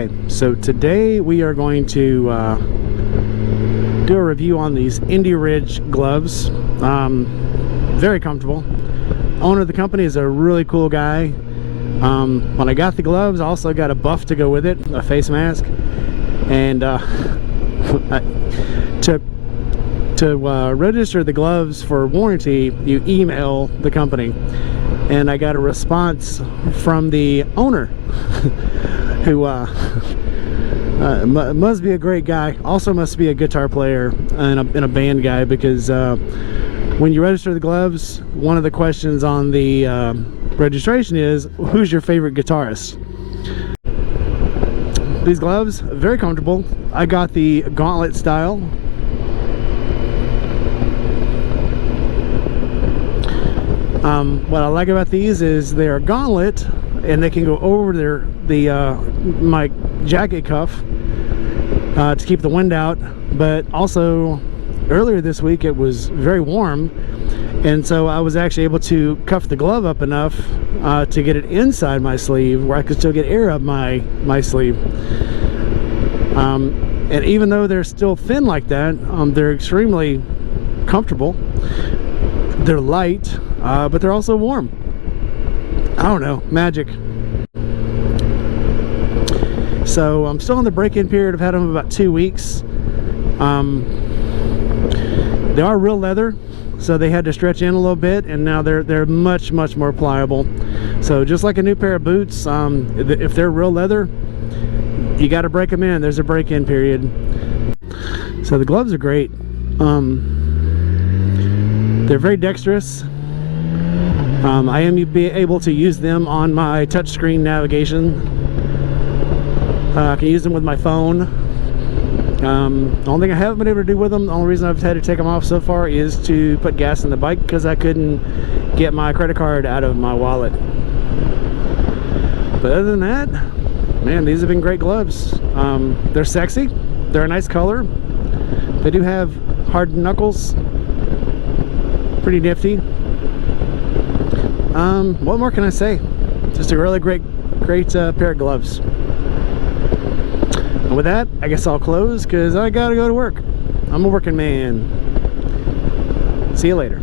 Okay, so today we are going to do a review on these Indie Ridge gloves. Very comfortable. Owner of the company is a really cool guy. When I got the gloves, I also got a buff to go with it, a face mask, and to register the gloves for warranty, you email the company, and I got a response from the owner who must be a great guy, also must be a guitar player and a band guy, because when you register the gloves, one of the questions on the registration is, who's your favorite guitarist? These gloves, very comfortable. I got the gauntlet style. What I like about these is they are gauntlet, and they can go over my jacket cuff to keep the wind out. But also, earlier this week it was very warm, and so I was actually able to cuff the glove up enough to get it inside my sleeve where I could still get air up my sleeve. And even though they're still thin like that, they're extremely comfortable. They're light, but they're also warm. I don't know, magic. So I'm still in the break-in period. I've had them about 2 weeks. They are real leather, so they had to stretch in a little bit, and now they're much more pliable. So just like a new pair of boots, if they're real leather, you got to break them in. There's a break-in period. So the gloves are great. They're very dexterous. I am able to use them on my touchscreen navigation. I can use them with my phone. The only thing I haven't been able to do with them, the only reason I've had to take them off so far, is to put gas in the bike, because I couldn't get my credit card out of my wallet. But other than that, man, these have been great gloves. They're sexy. They're a nice color. They do have hard knuckles. Pretty nifty. What more can I say? Just a really great pair of gloves. And with that, I guess I'll close, because I gotta go to work. I'm a working man. See you later.